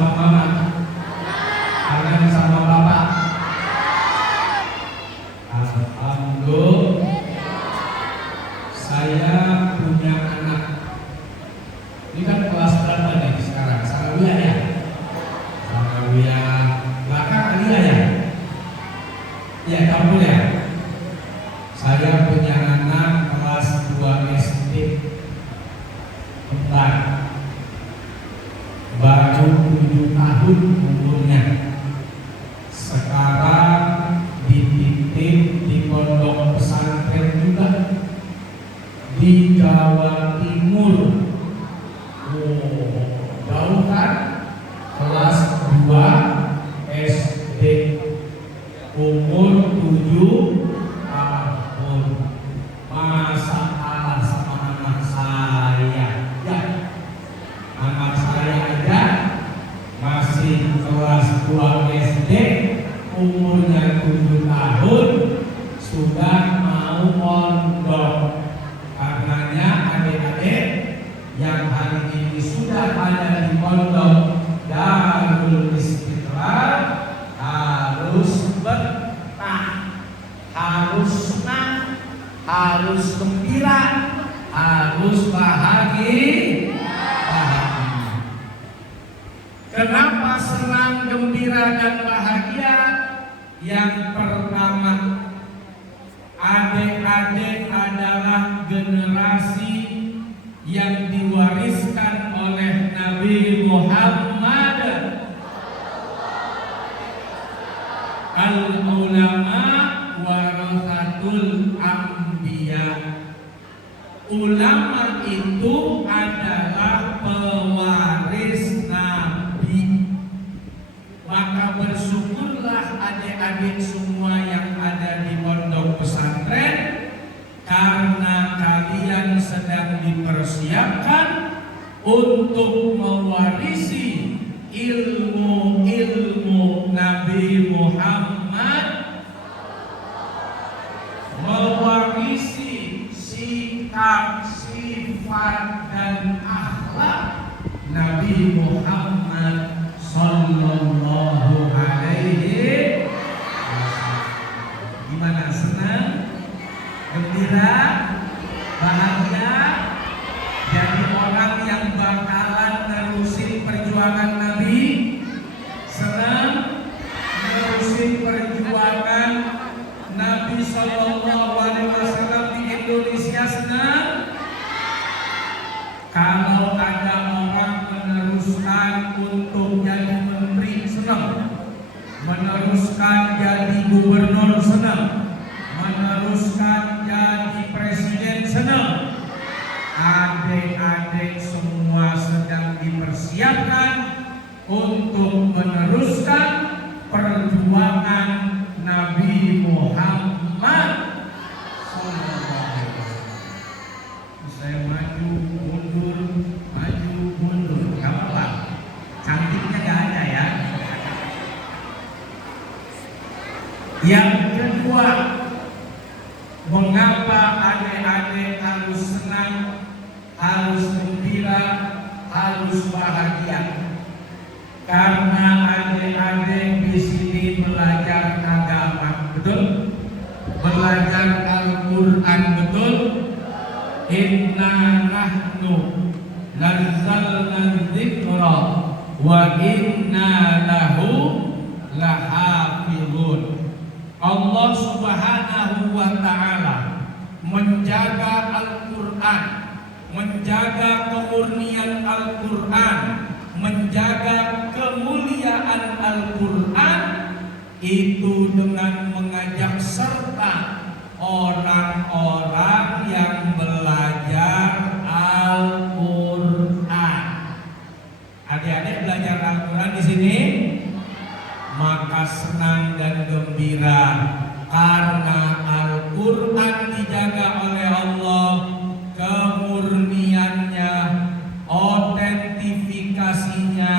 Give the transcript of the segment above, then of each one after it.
sama mama? Kangen sama bapak? Alhamdulillah. Saya punya anak. Ini kan kelas berapa nih sekarang? Sanawiyah ya? Sanawiyah belakang Aliyah ya? Iya, kamu ya? Saya punya anak kelas 2 SD. Kembar. Baru 7 tahun umurnya. Sekarang dititip di pondok pesantren juga di Jawa Timur. Oh, jauh kan? Kelas 2 SD, umur 7 tahun. Masa kalah sama anak saya? Ya, anak saya aja masih kelas 2 SD, umurnya 7 tahun, sudah mau pondok. Karenanya adik-adik yang hari ini sudah ada di pondok Darul Istiqlal harus betah, harus senang, harus gembira, harus bahagia. Kenapa senang, gembira, dan bahagia? Yang pertama, adik-adik adalah generasi yang diwariskan oleh Nabi Muhammad. Al-ulama warathatul anbiya. Ulama itu adalah pewaris Nabi. Maka bersyukurlah adik-adik semua yang ada di pondok pesantren, karena kalian sedang dipersiapkan untuk mewarisi ilmu-ilmu Nabi Muhammad, mewarisi sikap, sifat, dan akhlak Nabi Muhammad Sallallahu Alaihi Wasallam. Gimana, senang, gembira, bahagia, jadi orang yang bakalan nerusin perjuangan Nabi? Senang nerusin perjuangan Nabi Sallallahu Alaihi Wasallam di Indonesia? Senang? Kalau ada orang meneruskan untuk jadi menteri, senang. Meneruskan jadi gubernur, senang. Meneruskan jadi presiden, senang. Adik-adik semua sedang dipersiapkan untuk meneruskan perjuangan Nabi Muhammad sallallahu alaihi wasallam. Saya maju mundur, maju mundur, gak apa-apa. Cantiknya gak ada ya. Yang kedua, mengapa adik-adik harus senang, harus gembira, harus bahagia? Karena adik-adik di sini belajar agama, betul? Belajar Al-Quran, betul? Inna nahnu nazzalna dzikra wa inna lahu lahafizun. Allah Subhanahu wa ta'ala menjaga Al-Quran, menjaga kemurnian Al-Quran, menjaga kemuliaan Al-Quran, itu dengan mengajak serta orang-orang yang belajar Al-Quran. Adik-adik belajar Al-Quran di sini, maka senang dan gembira karena Al-Quran dijaga oleh Allah, kemurniannya, otentifikasinya,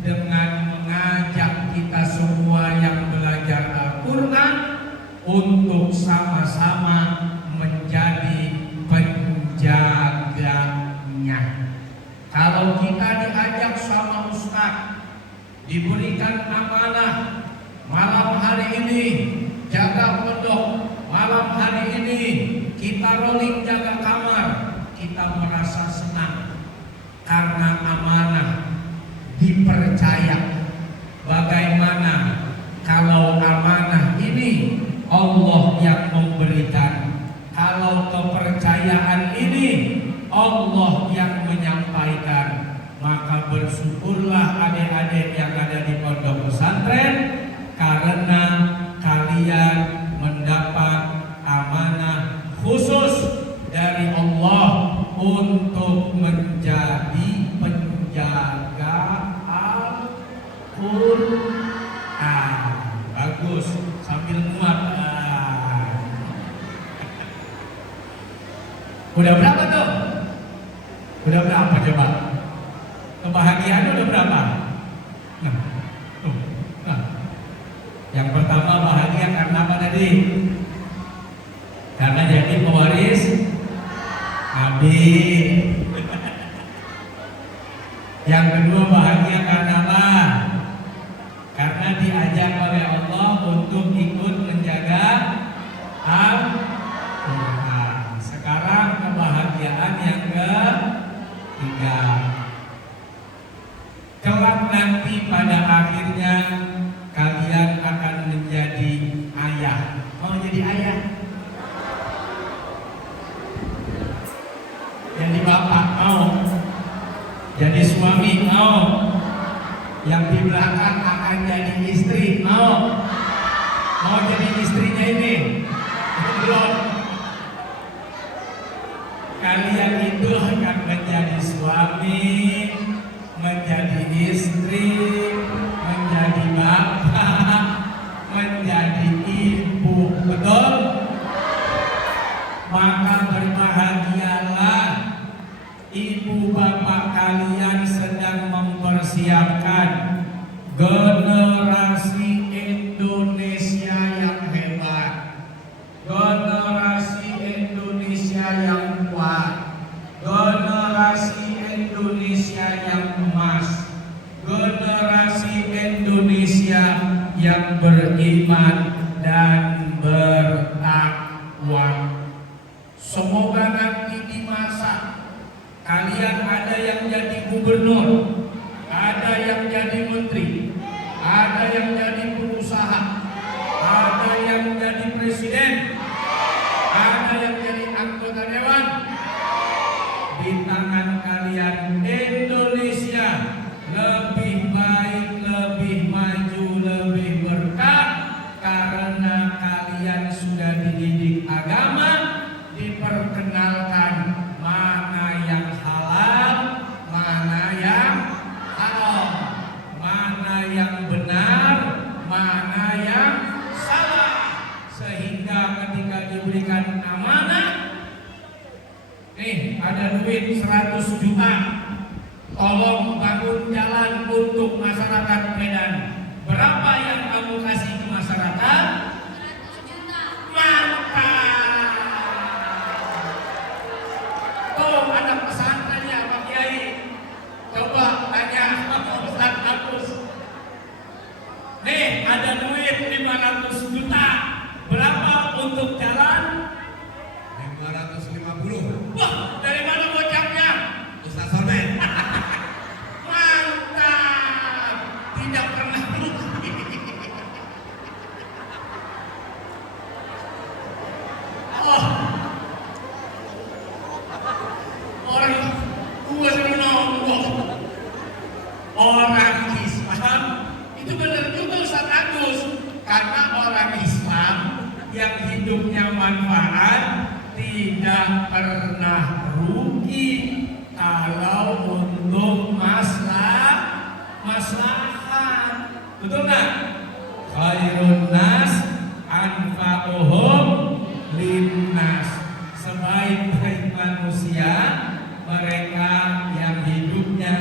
dengan mengajak kita semua yang belajar Al-Quran untuk sama-sama menjadi penjaganya. Kalau kita diajak sama ustaz, diberikan amanah malam hari ini jaga pondok, malam hari ini kita rolling jaga kamar, kita merasa senang karena amanah dipercaya. Bagaimana kalau amanah ini Allah yang memberikan, kalau kepercayaan ini Allah yang menyampaikan, maka bersyukurlah adik-adik yang ada di pondok pesantren karena kalian mendapat amanah khusus dari Allah untuk menjadi penjaga Al-Quran. Bagus, sambil muat. Udah berapa tuh? Udah berapa coba? Kebahagiaan udah berapa? Nah. Yang pertama bahagia karena apa tadi? Karena jadi pewaris Nabi. Yang kedua bahagia karena apa? Karena diajak oleh Allah untuk ikut menjaga Al-Quran. Sekarang kebahagiaan yang ketiga. Kelak nanti pada akhirnya kalian akan menjadi ayah. Mau jadi ayah? Jadi bapak mau? Jadi suami mau? Yang di belakang akan jadi istri mau? Mau jadi istrinya ini? Belum. Kalian itu akan menjadi suami, menjadi istri, menjadi bapak, menjadi ibu, betul? Maka berbahagialah ibu bapak kalian sedang mempersiapkan generasi Indonesia yang hebat, generasi Indonesia yang kuat, generasi Indonesia yang emas, generasi Indonesia yang beriman dan bertakwa. Semoga nanti di masa kalian ada yang jadi gubernur, ada yang jadi menteri, ada yang jadi pengusaha, ada yang jadi presiden, ada yang jadi anggota dewan. Di tangan kalian Indonesia lebih baik, lebih maju, lebih berkah karena kalian sudah dididik agama, diperkenalkan mana yang halal, mana yang haram, mana yang benar, mana yang salah, sehingga ketika diberikan amanah, nih ada duit 100 juta, tolong bangun jalan untuk masyarakat Medan. Berapa yang kamu kasih ke masyarakat? 100 juta. Mantap. Tuh ada pesantrennya Pak Kiai. Coba tanya sama Ustaz Agus. Nih ada duit 500 juta. Berapa untuk jalan? 550. Wah, dari mana bocahnya? Ustaz Sormen. Mantap. Tidak pernah rugi. Oh. Orang gua sudah nongol. Orang Islam itu benar juga Ustaz Agus, karena orang Islam yang hidupnya manfaat tidak pernah rugi kalau untuk maslahat. Betul nggak? Khairun nas anfa'uhum linnas. Sebaik-baik manusia mereka yang hidupnya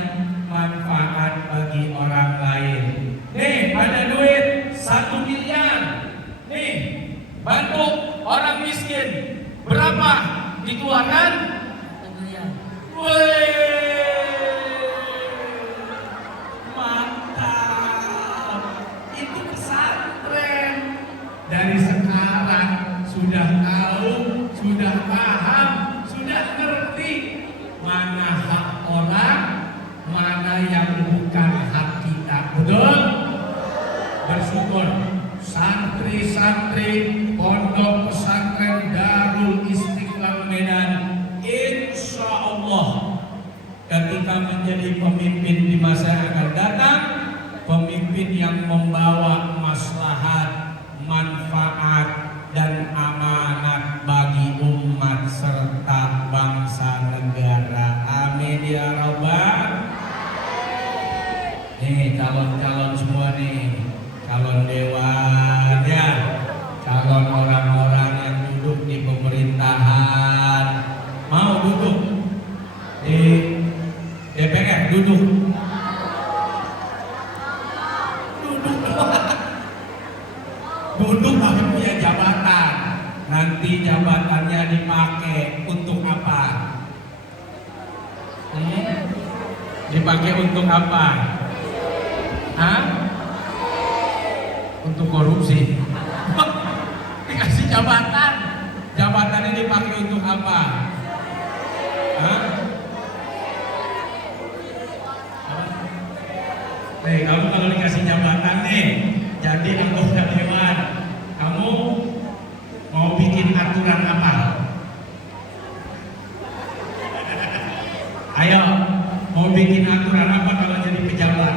manfaat bagi orang lain. Nih ada duit 1 miliar. Nih bantu orang miskin. Berapa dikeluarkan? 1 miliar. Mantap. tahu, sudah paham, sudah ngerti mana hak orang, mana yang bukan hak kita. Betul? Bersyukur santri-santri Pondok Pesantren Darul Istiqlal Medan, insya Allah ketika menjadi pemimpin di masa yang akan datang, pemimpin yang membawa maslahat, manfaat, dan amanat bagi umat serta bangsa negara. Amin ya Rabbal. Nih calon-calon semua nih, calon dewan ya, calon orang-orang yang duduk di pemerintahan, mau duduk di DPR, duduk tapi punya jabatan. Nanti jabatannya dipakai untuk apa? Dipakai untuk apa? Hah? Untuk korupsi. Dikasih jabatan. Jabatannya dipakai untuk apa? Hah? Nih, kamu kalau dikasih jabatan nih, jadi anggota dewan, kamu mau bikin aturan apa? Ayo, mau bikin aturan apa kalau jadi pejabat?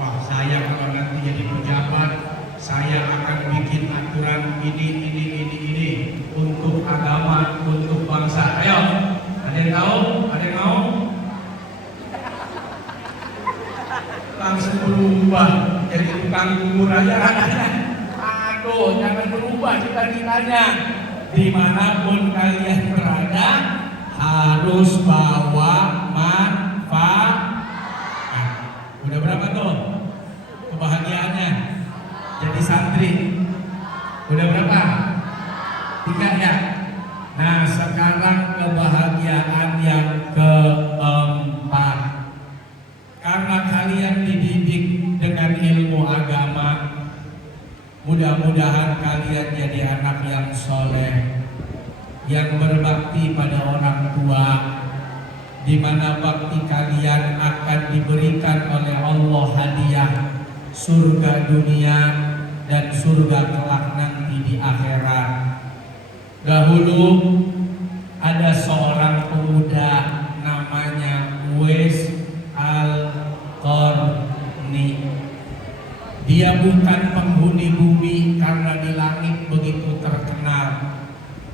Wah, saya kalau nanti jadi pejabat, saya akan bikin aturan ini untuk agama, untuk bangsa. Ayo, ada yang tahu? Ada yang mau? Langsung berubah jadi tukang bubur aja. Aduh, jangan berubah cita-citanya. Dimanapun kalian berada, harus bawa manfaat. Udah berapa tuh kebahagiaannya jadi santri? Udah berapa? 3 ya? Nah, sekarang kebahagiaan yang keempat. Karena kalian dididik dengan ilmu agama, mudah-mudahan kalian jadi anak yang soleh, yang berbakti pada orang tua, di mana bakti kalian akan diberikan oleh Allah hadiah surga dunia dan surga kelak nanti di akhirat. Dahulu ada seorang pemuda namanya Uwais Al-Qarni. Dia bukan penghuni bumi karena di langit begitu terkenal.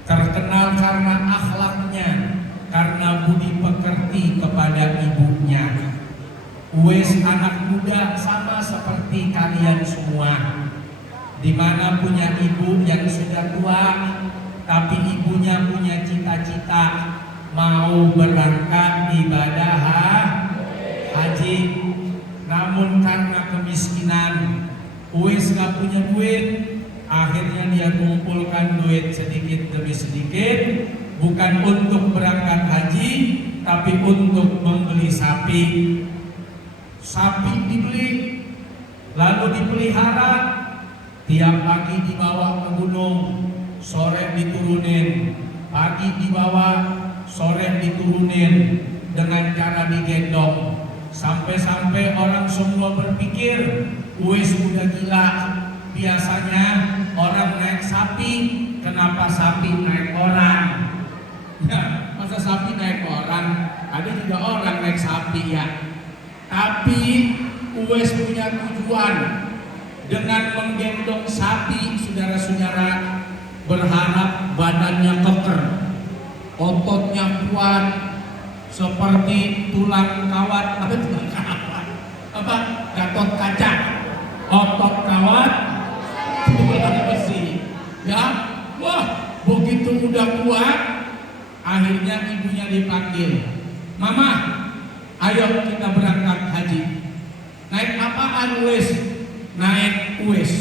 Terkenal karena akhlaknya, karena budi pekerti kepada ibunya. Uwais anak muda sama seperti kalian semua, di mana punya ibu yang sudah tua, tapi ibunya punya cita-cita mau berangkat ibadah haji. Namun karena kemiskinan, Uwais gak punya duit. Akhirnya dia mengumpulkan duit sedikit demi sedikit, bukan untuk berangkat haji, tapi untuk membeli sapi. Sapi dibeli, lalu dipelihara. Tiap pagi dibawa ke gunung, sore diturunin. Pagi dibawa, sore diturunin dengan cara digendong. Sampai-sampai orang semua berpikir Uwais udah gila. Biasanya orang naik sapi, kenapa sapi naik orang? Ya, masa sapi naik orang? Ada juga orang naik sapi ya. Tapi Uwais punya tujuan dengan menggendong sapi, saudara-saudara, berharap badannya keker, ototnya kuat seperti tulang kawat. Apa tulang kawat? Apa? Gatot kaca. Otot kawat, tulang besi. Ya, wah, begitu udah kuat, akhirnya ibunya dipanggil, "Mama, ayo kita berangkat haji." Naik apaan Uwais? Naik Uwais.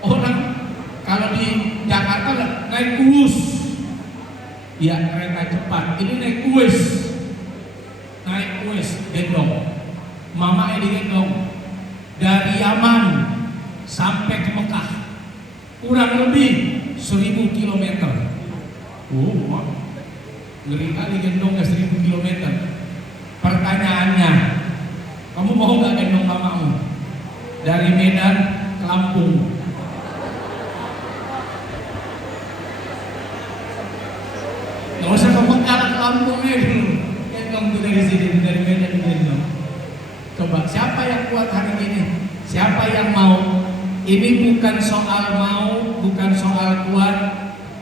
Orang kalau di Jakarta naik Uus, ya kereta cepat. Ini naik Uwais. Naik Uwais, gendong. Mama digendong dari Yaman sampai ke Mekah, kurang lebih 1000 kilometer. Wah, ngeri kali gendong 1000 kilometer. Pertanyaannya, kamu mau nggak gendong mamamu dari Medan ke Lampung? Nggak usah kamu ke Lampungnya dulu, gendong tuh dari sini, dari Medan gendong. Coba siapa yang kuat hari ini? Siapa yang mau? Ini bukan soal mau, bukan soal kuat,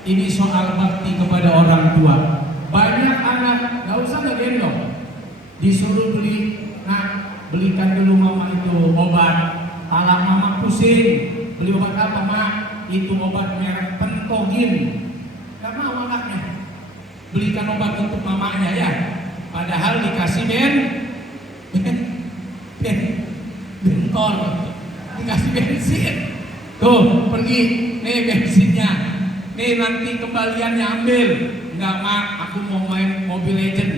ini soal bakti kepada orang tua. Banyak anak nggak usah ngegendong, disuruh beli, nah belikan dulu mama itu obat. Kalau mama pusing, beli obat apa mak? Itu obat merek Pentogin. Gak mau anaknya, belikan obat untuk mamanya ya. Padahal dikasih bentor, dikasih bensin. Tuh pergi, nih bensinnya, nih nanti kembaliannya ambil. Enggak mak, aku mau main Mobile Legend.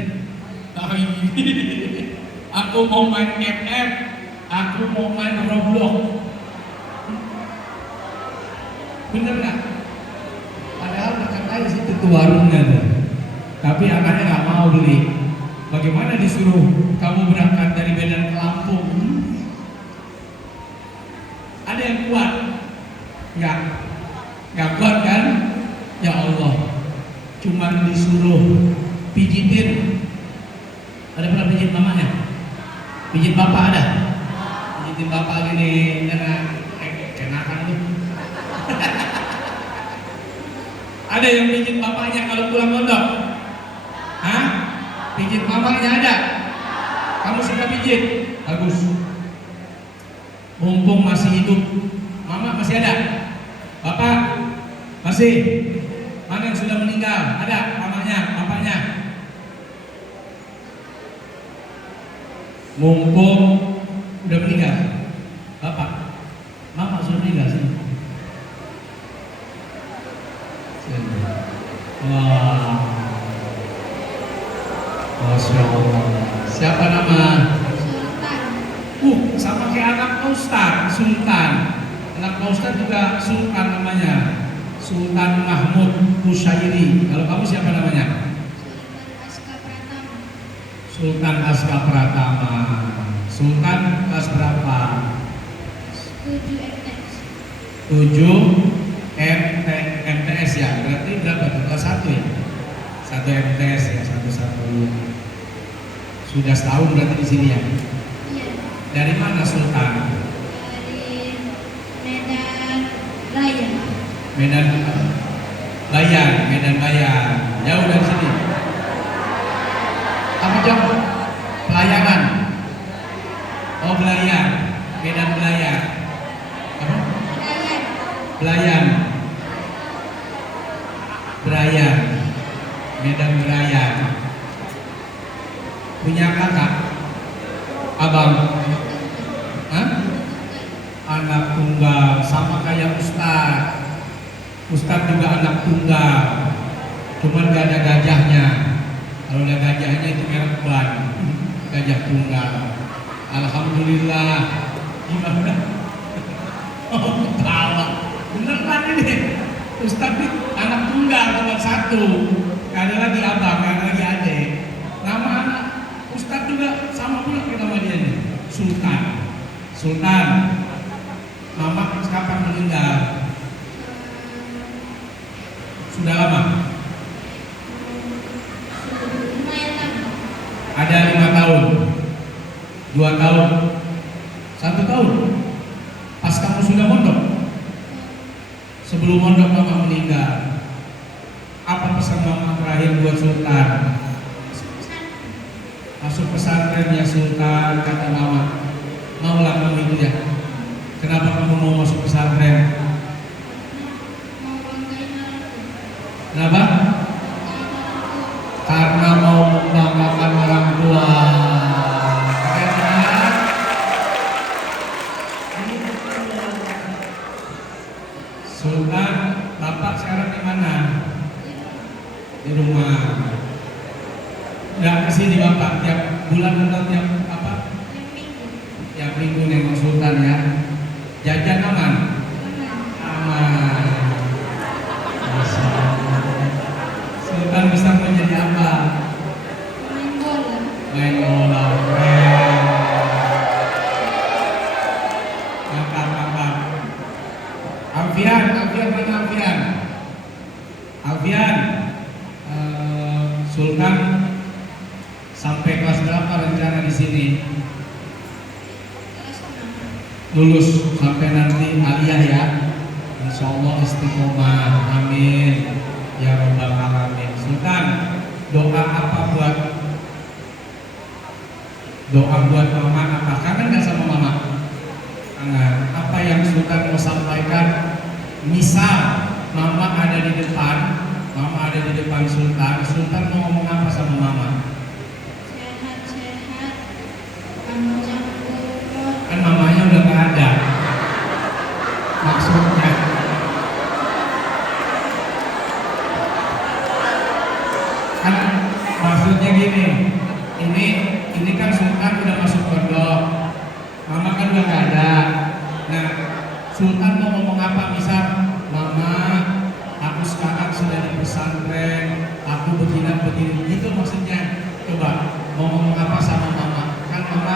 Aku mau main FF, aku mau main Roblox. Bener nggak? Padahal dekat aja situ tuh warungnya tuh. Tapi anaknya nggak mau beli. Bagaimana disuruh kamu berangkat dari Medan ke Lampung? Ada yang kuat? Nggak kuat kan? Ya Allah, cuma disuruh pijitin. Ada pernah pijit mamanya? Pijit bapak ada? Pijitin bapak gini, kenakan lu. Ada yang pijit bapaknya kalau pulang mondok? Hah? Pijit mamanya ada? Kamu suka pijit? Bagus. Mumpung masih hidup, mama masih ada? Bapak masih? Mana yang sudah meninggal? Ada mamanya, bapaknya? Mumpung udah meninggal, bapak, mama sudah meninggal sih. Wah, Masya Allah. Siapa nama? Sama kayak anak Ustaz, Sultan. Anak Ustaz juga Sultan namanya, Sultan Mahmud Kusyairi. Kalau kamu siapa namanya? Sultan Aska Pratama. Sultan kelas berapa? 7 MTS ya. Berarti berapa tuh? Kelas 1 ya? 1 MTS ya, 1 Sudah setahun berarti di sini ya? Iya. Dari mana Sultan? Dari Medan Raya. Medan Bayan. Jauh dari sini. Apa jauh? Pelayanan. Oh Belayan, Medan Belayan. Apa? Belayan. Medan Belayan. Punya kakak? Abang? Hah? Anak tunggal, sama kayak Ustaz. Ustaz juga anak tunggal, cuman gak ada gajahnya. Kalau ada gajahnya itu merek ban, gajah tunggal. Alhamdulillah. Gimana? Oh, ketawa. Beneran ini. Ustaz ini anak tunggal cuma 1. Gak ada lagi abang, gak ada lagi adik. Nama anak Ustaz juga sama pula kayak nama dia nih. Sultan. Mama kapan meninggal? Sudah lama? Ada 5 tahun, 2 tahun, 1 tahun. Pas kamu sudah mondok, sebelum mondok mama meninggal, apa pesan mama terakhir buat Sultan? Masuk pesantren ya Sultan, kata mama. Maulah kamu itu ya. Kenapa kamu mau masuk pesantren? Kenapa? Karena mau membanggakan orang tua. Sultan, bapak sekarang di mana? Di rumah. Nggak kesini bapak tiap bulan atau tiap apa? Tiap minggu nengok Sultan ya. Jajan aman? Aman. sini? Kelas 6. Lulus sampai nanti aliyah ya. Insya Allah istiqomah. Amin. Ya Rabbal Alamin. Sultan, doa apa buat mama apa? Kangen nggak sama mama? Kangen. Apa yang Sultan mau sampaikan? Misal mama ada di depan Sultan mau ngomong apa sama mama? Sehat-sehat, panjang umur. Kan mamanya udah nggak ada. Maksudnya kan maksudnya gini, ini kan Sultan udah masuk pondok, mama kan udah nggak ada. Nah, Sultan mau ngomong apa? Misal, mama, aku sekarang sudah di pesantren, aku begini, gitu maksudnya. Coba mau ngomong apa sama mama? Kan mama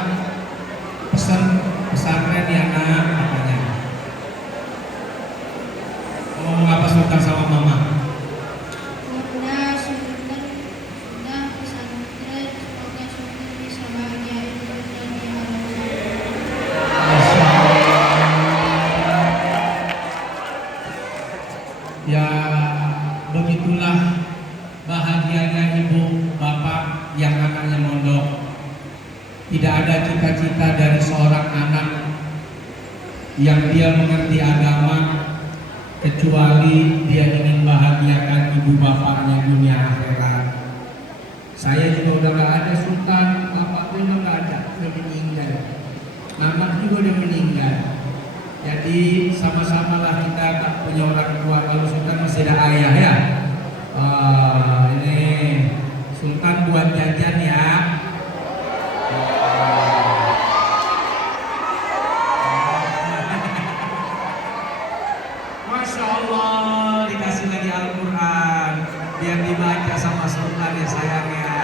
pesan pesantren ya nak, katanya. Mau ngomong apa Sultan sama mama? Bunda Sultan sudah pesantren, semoga Sultan bisa bahagiain Bunda di alam sana. Masya Allah. Ya begitulah bahagianya ibu bapak yang anaknya mondok. Tidak ada cita-cita dari seorang anak yang dia mengerti agama kecuali dia ingin bahagiakan ibu bapaknya dunia akhirat. Saya juga udah gak ada Sultan, bapaknya udah gak ada, udah meninggal. Mama juga udah meninggal. Jadi sama-samalah kita tak punya orang tua. Kalau Sultan masih ada ayah ya. Ini Sultan buat jajan ya. Masya Allah, dikasih lagi Al-Quran biar dibaca sama Sultan ya sayang ya.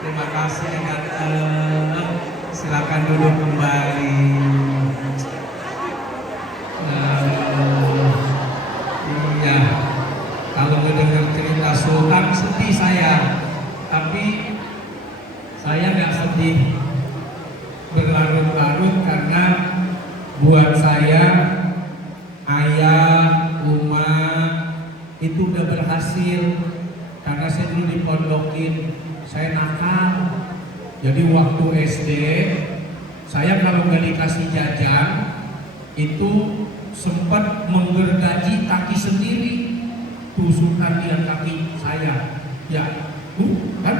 Terima kasih ya ganteng. Silakan duduk kembali. Iya, kalau mendengar cerita Sultan sedih saya, tapi saya nggak sedih berlarut-larut karena buat saya ayah, Uma itu udah berhasil karena saya dulu dipondokin, saya nakal. Jadi waktu SD saya kalau nggak dikasih jajan itu sempat menggergaji kaki sendiri, tusukan dia kaki saya, ya, kan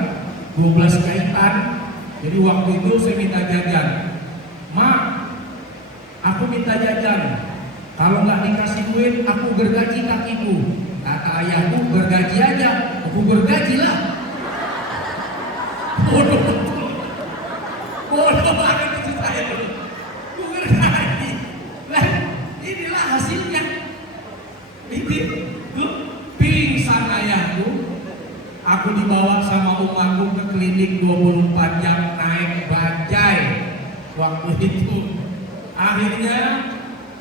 12 kaitan. Jadi waktu itu saya minta jajan, Ma, aku minta jajan. Kalau nggak dikasih duit, aku gergaji kakiku. Kata ayahku, gergaji aja, aku gergaji lah. Bodoh betul, bodoh banget itu saya. Aku gergaji. Lah, inilah hasilnya. Ini tuh pingsan ayahku. Aku dibawa sama umaku ke klinik 24 jam naik bajai waktu itu. Akhirnya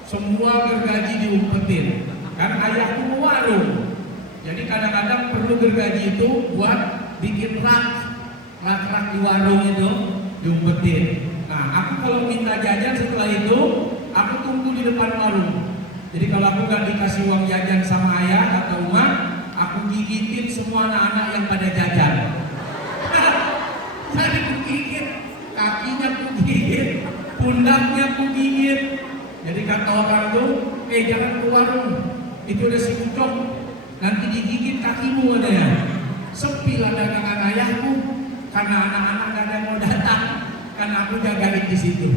semua gergaji diumpetin. Kan ayahku warung. Jadi kadang-kadang perlu gergaji itu buat bikin rak di warung itu diumpetin. Nah, aku kalau minta jajan setelah itu, aku tunggu di depan warung. Jadi kalau aku gak dikasih uang jajan sama ayah atau emak, aku gigitin semua anak-anak yang pada jajan. Saya digigit, kakinya aku gigit, pundaknya aku gigit. Jadi kata orang tuh, jangan ke warung, itu udah si ucok, nanti digigit kakimu katanya. Sepi lah dagangan ayahku, karena anak-anak gak ada yang mau datang, karena aku jagain di situ.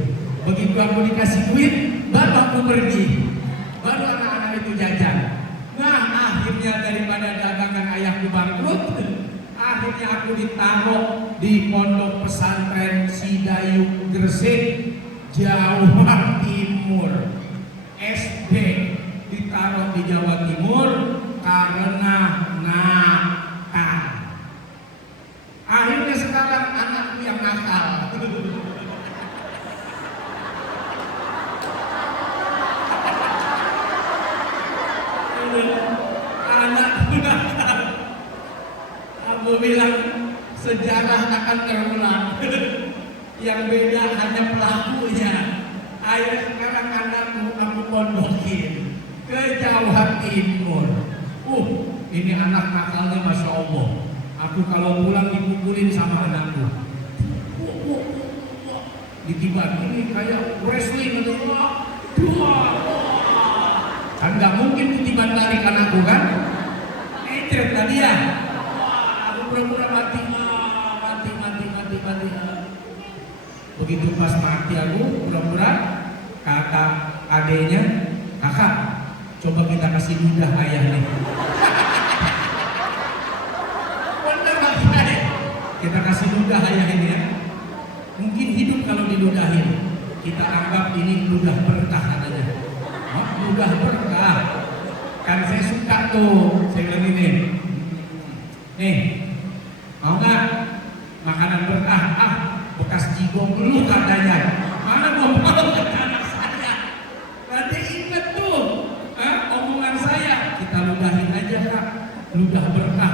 Begitu aku dikasih duit, baru aku pergi, baru anak-anak itu jajan. Nah, akhirnya daripada dagangan ayahku bangkrut, akhirnya aku ditaruh di pondok pesantren Sidayuk Gresik, Jawa Timur. SD ditaruh di Jawa Timur karena nakal. Akhirnya sekarang anakku yang nakal. Anakku nakal. Aku bilang sejarah akan terulang. Yang beda hanya pelakunya. Ayo sekarang anakku aku pondokin ke Jawa Timur. Ini anak nakalnya Masya Allah. Aku kalau pulang dipukulin sama anakku. Ditiba ini kayak wrestling atau kan nggak mungkin kutiban tarik anakku kan? Ecet tadi ya. Aku pura-pura mati. Begitu pas mati aku pura-pura kata adenya, kakak, coba kita kasih ludah ayah nih. Bener lagi, kita kasih ludah ayah ini ya. Mungkin hidup kalau diludahin. Kita anggap ini ludah berkah katanya. Ludah berkah. Kan saya suka tuh, saya bilang ini. Nih, mau nggak makanan berkah? Bekas jigong dulu katanya. Mana gua mau ke anak saya? Berarti inget tuh, omongan saya. Kita ludahin aja kak, ludah berkah.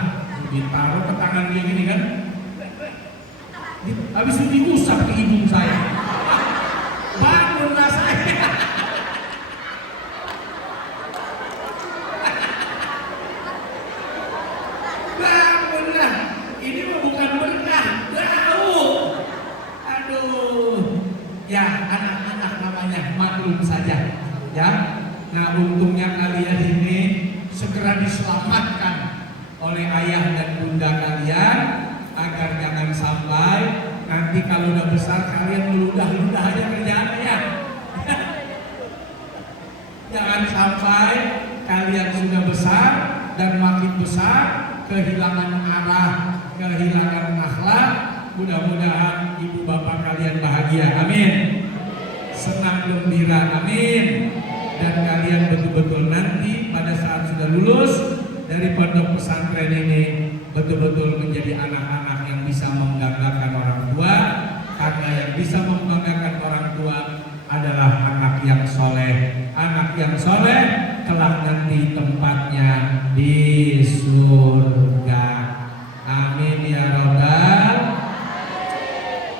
Ditaruh ke tangan dia gini kan. Habis itu diusap ke hidung saya. Bangunlah saya. Bangunlah. Ini bukan berkah, bau. Aduh. Ya, anak-anak namanya maklum saja. Ya. Nah, untungnya kalian ini segera diselamatkan oleh ayah dan bunda kalian agar jangan sampai nanti kalau udah besar kalian meludah-ludah aja kerjaannya ya. Jangan sampai kalian sudah besar dan makin besar kehilangan arah, kehilangan akhlak. Mudah-mudahan ibu bapak kalian bahagia, amin. Senang gembira, amin. Dan kalian betul-betul nanti pada saat sudah lulus dari pondok pesantren ini betul-betul menjadi anak-anak yang bisa membanggakan orang tua, karena yang bisa membanggakan orang tua adalah anak yang soleh. Anak yang soleh kelak nanti tempatnya di surga. Amin ya robbal.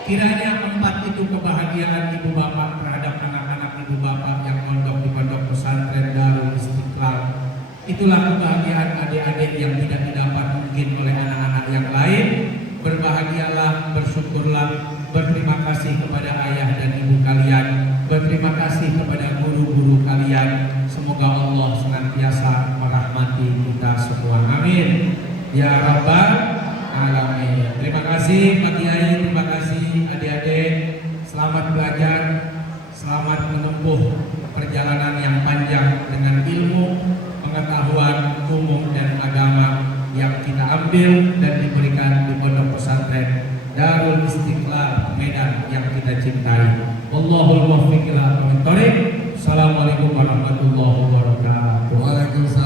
Kiranya 4 itu kebahagiaan ibu bapak terhadap anak-anak ibu bapak yang mondok di pondok pesantren Darul Istiqlal. Itulah kebahagiaan adik-adik yang tidak didapat mungkin oleh anak-anak yang lain. Berbahagialah, bersyukurlah, berterima kasih kepada ayah dan ibu kalian, berterima kasih kepada guru-guru kalian. Semoga Allah senantiasa merahmati kita semua, amin ya rabbal alamin. Terima kasih Pak Kiai, terima kasih adik-adik. Selamat belajar, selamat menempuh perjalanan yang panjang dengan ilmu, pengetahuan umum dan agama yang kita ambil dan diberikan di pondok pesantren Darul Istiqlal Medan yang kita cintai. Wallahul muwaffiq ila aqwamit thoriq. Assalamualaikum warahmatullahi wabarakatuh. Waalaikumsalam.